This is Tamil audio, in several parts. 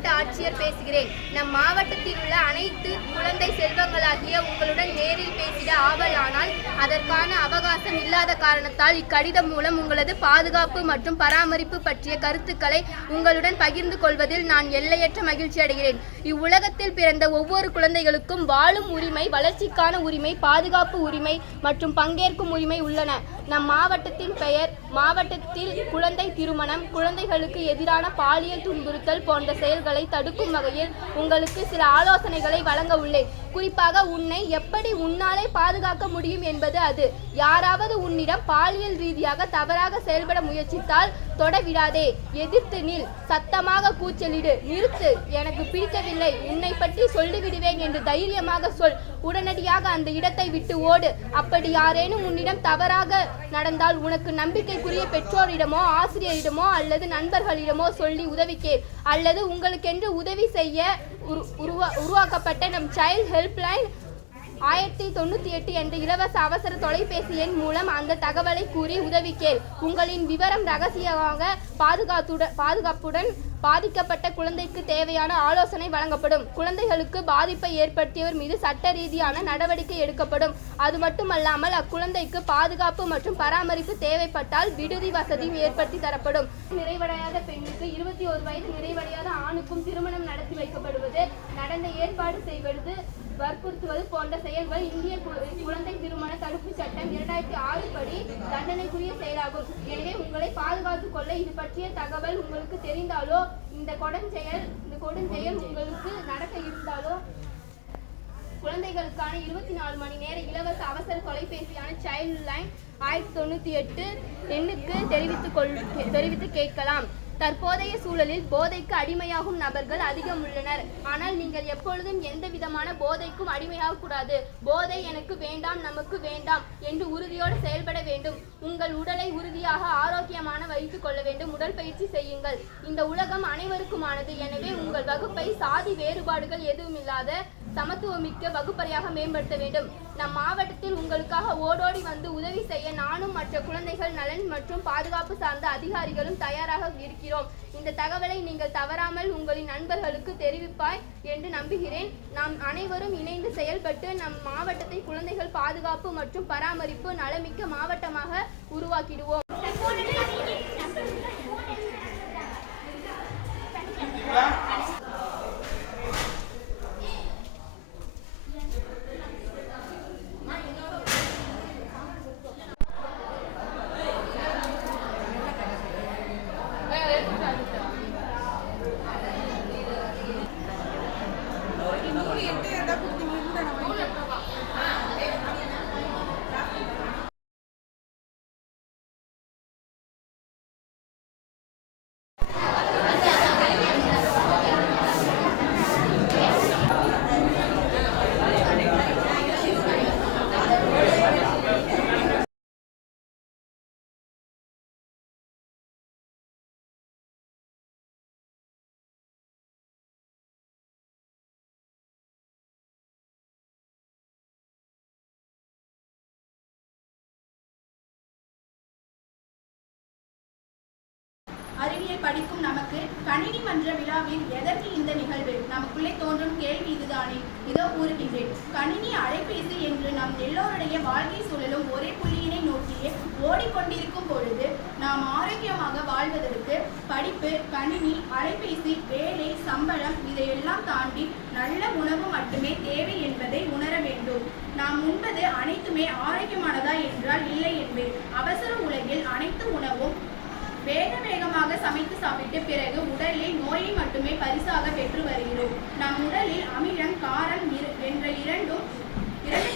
மாவட்ட ஆட்சியர் பேசுகிறேன். நம் மாவட்டத்தில் உள்ள அனைத்து குழந்தை செல்வங்களாகிய உங்களுடன் நேரில் பேசிட ஆவலானால் அதற்கான அவகாசம் இல்லாத காரணத்தால் இக்கடிதம் மூலம் உங்களது பாதுகாப்பு மற்றும் பராமரிப்பு பற்றிய கருத்துக்களை உங்களுடன் பகிர்ந்து கொள்வதில் நான் எல்லையற்ற மகிழ்ச்சி அடைகிறேன். இவ்வுலகத்தில் பிறந்த ஒவ்வொரு குழந்தைகளுக்கும் வாழும் உரிமை, வளர்ச்சிக்கான உரிமை, பாதுகாப்பு உரிமை மற்றும் பங்கேற்கும் உரிமை உள்ளன. நம் மாவட்டத்தின் பெயர் மாவட்டத்தில் குழந்தை திருமணம், குழந்தைகளுக்கு எதிரான பாலியல் துன்புறுத்தல் போன்ற செயல்களை தடுக்கும் வகையில் உங்களுக்கு சில ஆலோசனைகளை வழங்க உள்ளேன். குறிப்பாக உன்னை எப்படி உன்னாலே பாதுகாக்க முடியும் என்பது அது. யாராவது உன்னிடம் பாலியல் ரீதியாக தவறாக செயல்பட முயற்சித்தால் தொட விடாதே, எதிர்த்து நில், சத்தமாக கூச்சலிடு, நிறுத்து, எனக்கு பிடிக்கவில்லை, உன்னை பற்றி சொல்லிவிடுவேன் என்று தைரியமாக சொல், உடனடியாக அந்த இடத்தை விட்டு ஓடு. அப்படி யாரேனும் உன்னிடம் தவறாக நடந்தால் உனக்கு நம்பிக்கைக்குரிய பெற்றோரிடமோ ஆசிரியரிடமோ அல்லது நண்பர்களிடமோ சொல்லி உதவி கேள். அல்லது உங்களுக்கென்று உதவி செய்ய உருவாக்கப்பட்ட நம் சைல்ட் ஹெல்ப்லைன் 1098 என்ற இலவச அவசர தொலைபேசி எண் மூலம் அந்த தகவலை கூறி உதவி கேள். உங்களின் விவரம் ரகசியமாக பாதுகாப்புடன் பாதிக்கப்பட்ட குழந்தைக்கு தேவையான ஆலோசனை வழங்கப்படும். குழந்தைகளுக்கு பாதிப்பை ஏற்படுத்தியவர் மீது சட்ட ரீதியான நடவடிக்கை எடுக்கப்படும். அது மட்டுமல்லாமல் அக்குழந்தைக்கு பாதுகாப்பு மற்றும் பராமரிப்பு தேவைப்பட்டால் விடுதி வசதியும் ஏற்படுத்தி தரப்படும். நிறைவடையாத பெண்ணுக்கு 21 வயது நிறைவடையாத ஆணுக்கும் திருமணம் நடத்தி வைக்கப்படுவது, நடந்த ஏற்பாடு செய்வது, வற்புறுத்துவது போன்ற செயல்கள் இந்திய குழந்தை திருமண தடுப்பு சட்டம் 2006 படி தண்டனைக்குரிய செயலாகும். எனவே உங்களை பாதுகாத்துக் கொள்ள இது பற்றிய தகவல் உங்களுக்கு தெரிந்தாலோ இந்த கொடுஞ்செயல் உங்களுக்கு நடக்க இருந்தாலோ குழந்தைகளுக்கான 24 மணி நேர இலவச அவசர தொலைபேசியான சைல்ட் லைன் 1098 எண்ணுக்கு தெரிவித்து கேட்கலாம். தற்போதைய சூழலில் போதைக்கு அடிமையாகும் நபர்கள் அதிகம் உள்ளனர். ஆனால் நீங்கள் எப்பொழுதும் எந்த விதமான போதைக்கும் அடிமையாக கூடாது. போதை எனக்கு வேண்டாம், நமக்கு வேண்டாம் என்று உறுதியோடு செயல்பட வேண்டும். உங்கள் உடலை உறுதியாக ஆரோக்கியமான வைத்துக் கொள்ள வேண்டும். உடற்பயிற்சி செய்யுங்கள். இந்த உலகம் அனைவருக்குமானது. எனவே உங்கள் வகுப்பை சாதி வேறுபாடுகள் எதுவுமில்லாத சமத்துவமிக்க வகுப்பறையாக மேம்படுத்த வேண்டும். நம் மாவட்டத்தில் உங்களுக்காக ஓடோடி வந்து உதவி செய்ய நானும் மற்ற குழந்தைகள் நலன் மற்றும் பாதுகாப்பு சார்ந்த அதிகாரிகளும் தயாராக இருக்கிறோம். இந்த தகவலை நீங்கள் தவறாமல் உங்களின் நண்பர்களுக்கு தெரிவிப்பாய் என்று நம்புகிறேன். நாம் அனைவரும் இணைந்து செயல்பட்டு நம் மாவட்டத்தை குழந்தைகள் பாதுகாப்பு மற்றும் பராமரிப்பு நலமிக்க மாவட்டமாக உருவாக்கிடுவோம். அறிவியல் படிக்கும் நமக்கு கணினி மன்ற விழாவில் எதற்கு இந்த நிகழ்வு? நமக்குள்ளே தோன்றும் கேள்வி இதுதானே. இதோ கூறுகின்றேன். கணினி, அலைபேசி என்று நம் எல்லோருடைய வாழ்க்கை சூழலும் ஒரே புள்ளியினை நோக்கியே ஓடிக்கொண்டிருக்கும் பொழுது நாம் ஆரோக்கியமாக வாழ்வதற்கு படிப்பு, கணினி, அலைபேசி, வேலை, சம்பளம் இதையெல்லாம் தாண்டி நல்ல உணவு மட்டுமே தேவை என்பதை உணர வேண்டும். நாம் உண்பது அனைத்துமே ஆரோக்கியமானதா என்றால் இல்லை என்பேன். அவசர உலகில் அனைத்து உணவும் வேகமாக சமைத்து சாப்பிட்டு பிறகு உடலில் நோயை மட்டுமே பரிசாக பெற்று வருகிறோம். நம் உடலில் அமிலம், காரம் என்ற இரண்டு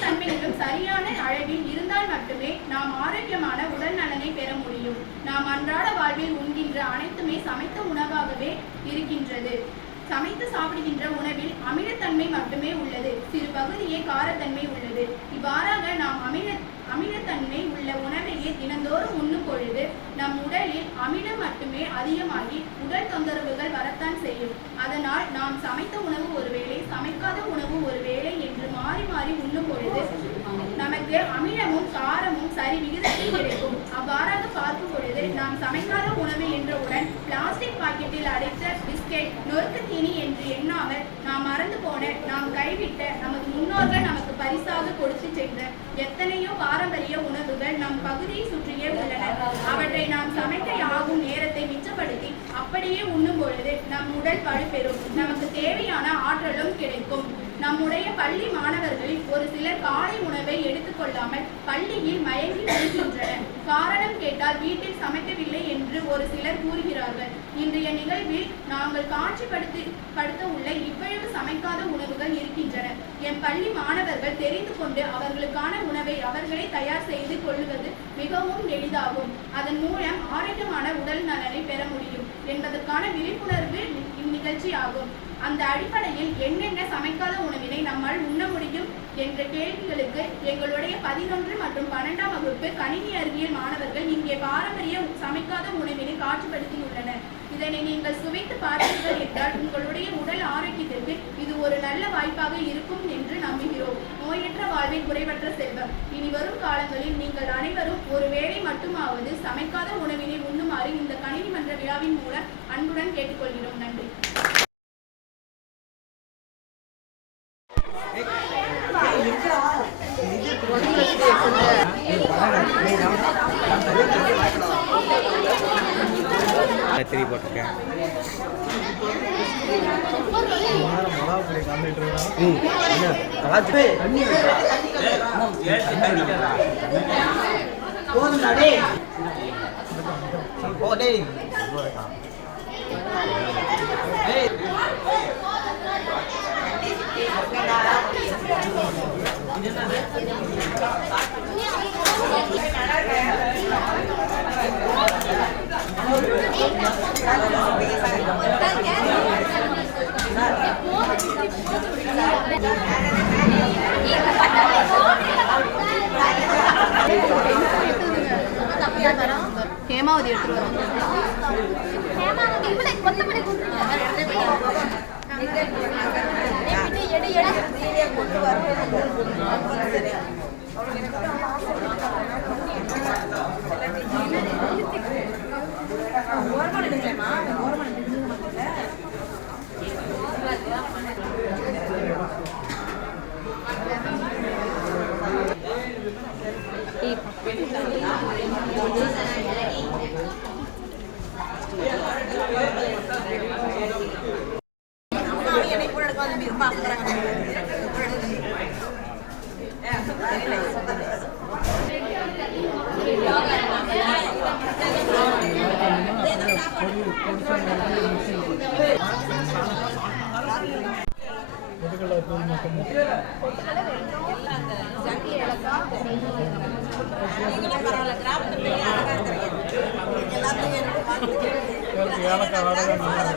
தன்மைகளும் சரியான அளவில் இருந்தால் மட்டுமே நாம் ஆரோக்கியமான உடல் நலனை பெற முடியும். நாம் அன்றாட வாழ்வில் உண்கின்ற அனைத்துமே சமைத்த உணவாகவே இருக்கின்றது. சமைத்து சாப்பிடுகின்ற உணவில் அமிலத்தன்மை மட்டுமே உள்ளது, சிறு பகுதியே காரத்தன்மை உள்ளது. இவ்வாறாக நாம் அமிலத்தன்மை உள்ள உணவையே தினந்தோறும் உண்ணும் பொழுது நம் உடலில் அமிலம் மட்டுமே அதிகமாகி உடல் தொந்தரவுகள் வரத்தான் செய்யும். அதனால் நாம் சமைத்த உணவு ஒரு வேளை, சமைக்காத உணவு ஒரு வேளை என்று மாறி மாறி உண்ணும் பொழுது நமக்கு அமிலமும் காரமும் சரி விகிதத்தில் கிடைக்கும். அவ்வாறாக பார்க்கும் பொழுது நாம் சமைக்காத உணவு என்றவுடன் பிளாஸ்டிக் பாக்கெட்டில் அடைத்த பிஸ்கெட், நொறுக்கு தீனி போன, நாம் கைவிட்ட, நமது முன்னோர்கள் நமக்கு பரிசாக கொடுத்து சென்ற எத்தனையோ பாரம்பரிய உணவுகள் நம் பகுதியை சுற்றியே உள்ளன. அவற்றை நாம் சமைக்க ஆகும் நேரத்தை மிச்சப்படுத்தி அப்படியே உண்ணும் பொழுது நம் உடல் வலுப்பெறும், நமக்கு தேவையான ஆற்றலும் கிடைக்கும். நம்முடைய பள்ளி மாணவர்களில் ஒரு சிலர் காலை உணவை எடுத்துக்கொள்ளாமல் பள்ளியில் மயங்கி விழுகின்றனர். காரணம் கேட்டால் வீட்டில் சமைக்கவில்லை என்று ஒரு சிலர் கூறுகிறார்கள். இன்றைய நிகழ்வில் நாங்கள் காட்சிப்படுத்த உள்ள இவ்வளவு சமைக்காத உணவுகள் இருக்கின்றன. என் பள்ளி மாணவர்கள் தெரிந்து கொண்டு அவர்களுக்கான உணவை அவர்களே தயார் செய்து கொள்வது மிகவும் எளிதாகும். அதன் மூலம் ஆரோக்கியமான உடல் நலனை பெற முடியும் என்பதற்கான விழிப்புணர்வு இந்நிகழ்ச்சி ஆகும். அந்த அடிப்படையில் என்னென்ன சமைக்காத உணவினை நம்மால் உண்ண முடியும் என்ற கேள்விகளுக்கு எங்களுடைய 11 மற்றும் 12ஆம் வகுப்பு கணினி அறிவியல் மாணவர்கள் இங்கே பாரம்பரிய சமைக்காத உணவினை காட்சிப்படுத்தியுள்ளனர். இதனை நீங்கள் சுவைத்து பார்த்தீர்கள் என்றால் உங்களுடைய உடல் ஆரோக்கியத்திற்கு இது ஒரு நல்ல வாய்ப்பாக இருக்கும் என்று நம்புகிறோம். நோயற்ற வாழ்வை குறைவற்ற செல்வம். இனி வரும் காலங்களில் நீங்கள் அனைவரும் ஒரு வேளை மட்டுமாவது சமைக்காத உணவினை உண்ணுமாறு இந்த கணினி மன்ற விழாவின் மூலம் அன்புடன் கேட்டுக்கொள்கிறோம். நன்றி. கத்திரி போட்டிருக்கேன். ஹேமாவதி எடுத்துட்டு ஏலக்காய்